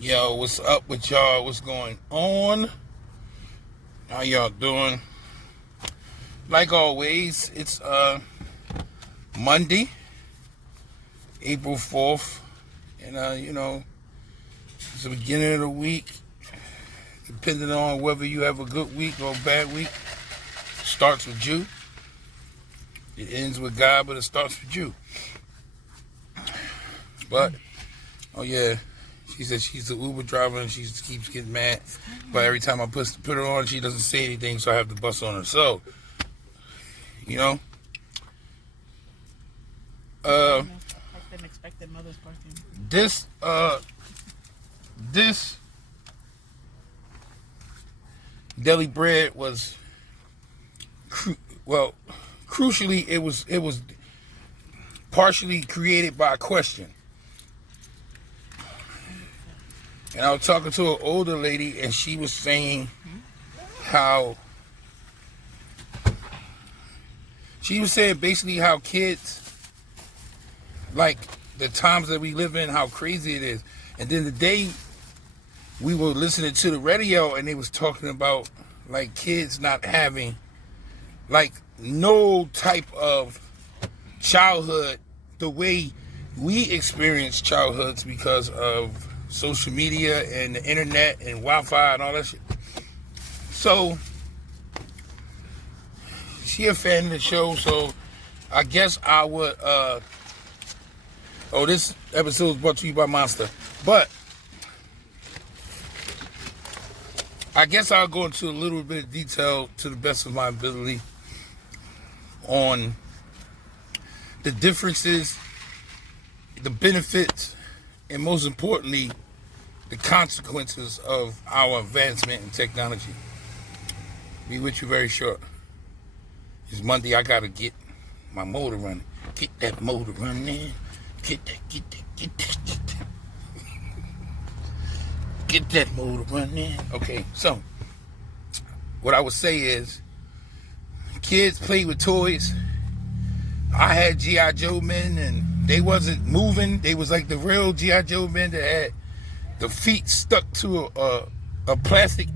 Yo, what's up with y'all? What's going on? How y'all doing? Like always, it's Monday, April 4th. And it's the beginning of the week. Depending on whether you have a good week or a bad week. Starts with you. It ends with God, but it starts with you. But, oh yeah. She said she's the Uber driver and she just keeps getting mad. But every time I put her on, she doesn't say anything, so I have to bust on her. So, I've been expecting mother's parking. This deli bread was, crucially, it was partially created by a question. And I was talking to an older lady, and she was saying how basically how kids, like the times that we live in, how crazy it is. And then the day we were listening to the radio, and they was talking about like kids not having like no type of childhood the way we experienced childhoods because of social media and the internet and Wi-Fi and all that shit. So she a fan of the show, so I guess I would this episode is brought to you by Monster. But I guess I'll go into a little bit of detail to the best of my ability on the differences, the benefits, and most importantly, the consequences of our advancement in technology. Be with you very short. It's Monday, I gotta get my motor running. Get that motor running. Get that. Get that motor running. Okay, so what I would say is kids play with toys. I had G.I. Joe men and they wasn't moving. They was like the real G.I. Joe men that had the feet stuck to a plastic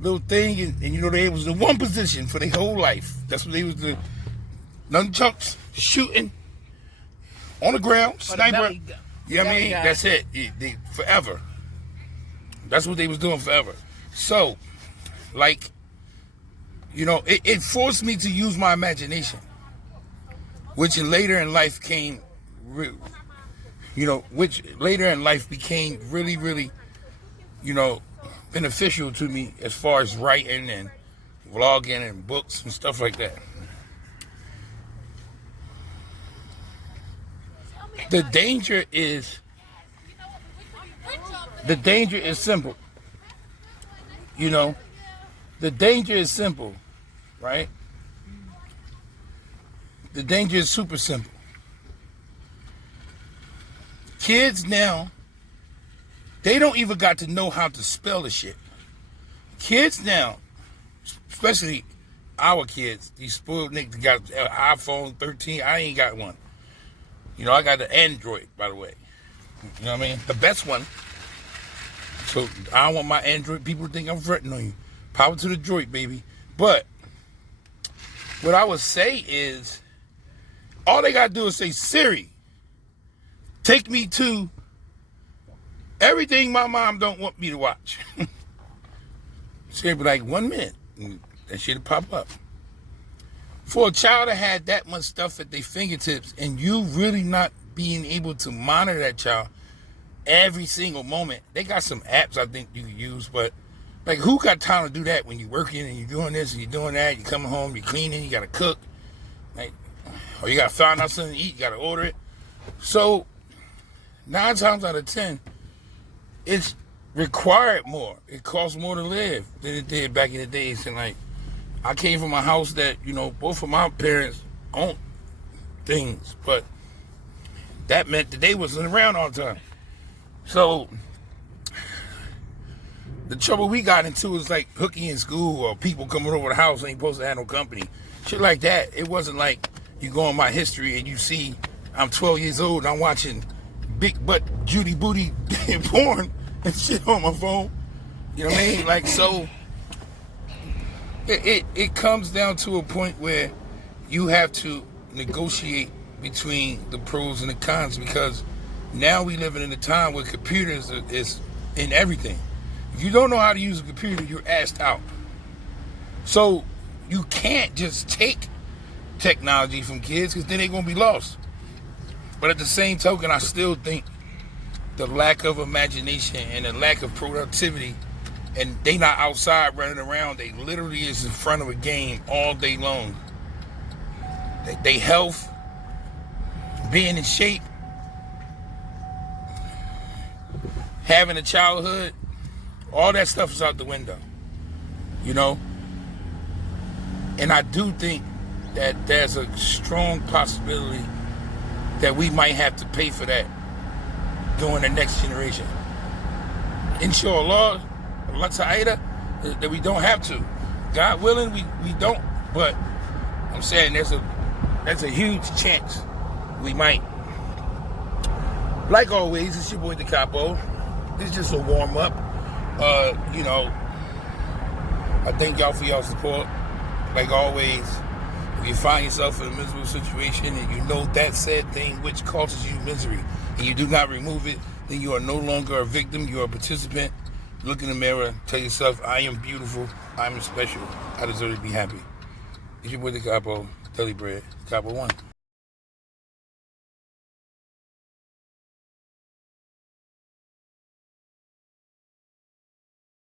little thing, and they was in one position for their whole life. That's what they was the nunchucks shooting on the ground, sniper. Yeah, I mean that's it. They forever. That's what they was doing forever. So, like, it forced me to use my imagination, which later in life came, which later in life became really, really, beneficial to me as far as writing and vlogging and books and stuff like that. The danger is simple. The danger is simple, right? The danger is super simple. Kids now, they don't even got to know how to spell the shit. Kids now, especially our kids, these spoiled niggas got an iPhone 13. I ain't got one. I got the Android, by the way. You know what I mean? The best one. So I don't want my Android people to think I'm fretting on you. Power to the droid, baby. But what I would say is, all they gotta do is say, Siri, take me to everything my mom don't want me to watch. Siri be like, 1 minute, and that shit'll pop up. For a child that had that much stuff at their fingertips, and you really not being able to monitor that child every single moment. They got some apps I think you can use, but like, who got time to do that when you're working and you're doing this and you're doing that, you're coming home, you're cleaning, you gotta cook, like, or you gotta find out something to eat, you gotta order it. So 9 times out of 10, it's required more. It costs more to live than it did back in the days. And like, I came from a house that, both of my parents owned things, but that meant that they wasn't around all the time. So the trouble we got into is like hooky in school or people coming over the house ain't supposed to have no company. Shit like that. It wasn't like you go on my history and you see I'm 12 years old and I'm watching big butt Judy booty porn and shit on my phone. You know what I mean? Like, so it comes down to a point where you have to negotiate between the pros and the cons, because now we living in a time where computers is in everything. If you don't know how to use a computer, you're asked out. So you can't just take technology from kids, because then they're going to be lost. But at the same token, I still think the lack of imagination and the lack of productivity, and they not outside running around, they literally is in front of a game all day long. They health, being in shape, having a childhood, all that stuff is out the window, you know? And I do think that there's a strong possibility that we might have to pay for that during the next generation. Inshallah, Allah Ta'ala, that we don't have to. God willing, we don't. But I'm saying there's a huge chance we might. Like always, it's your boy Decopbo. This is just a warm up. You know, I thank y'all for y'all support. Like always, if you find yourself in a miserable situation and you know that said thing which causes you misery and you do not remove it, then you are no longer a victim, you are a participant. Look in the mirror, tell yourself, I am beautiful, I am special, I deserve to be happy. It's your boy Decopbo, Deli Bread, Decopbo 1.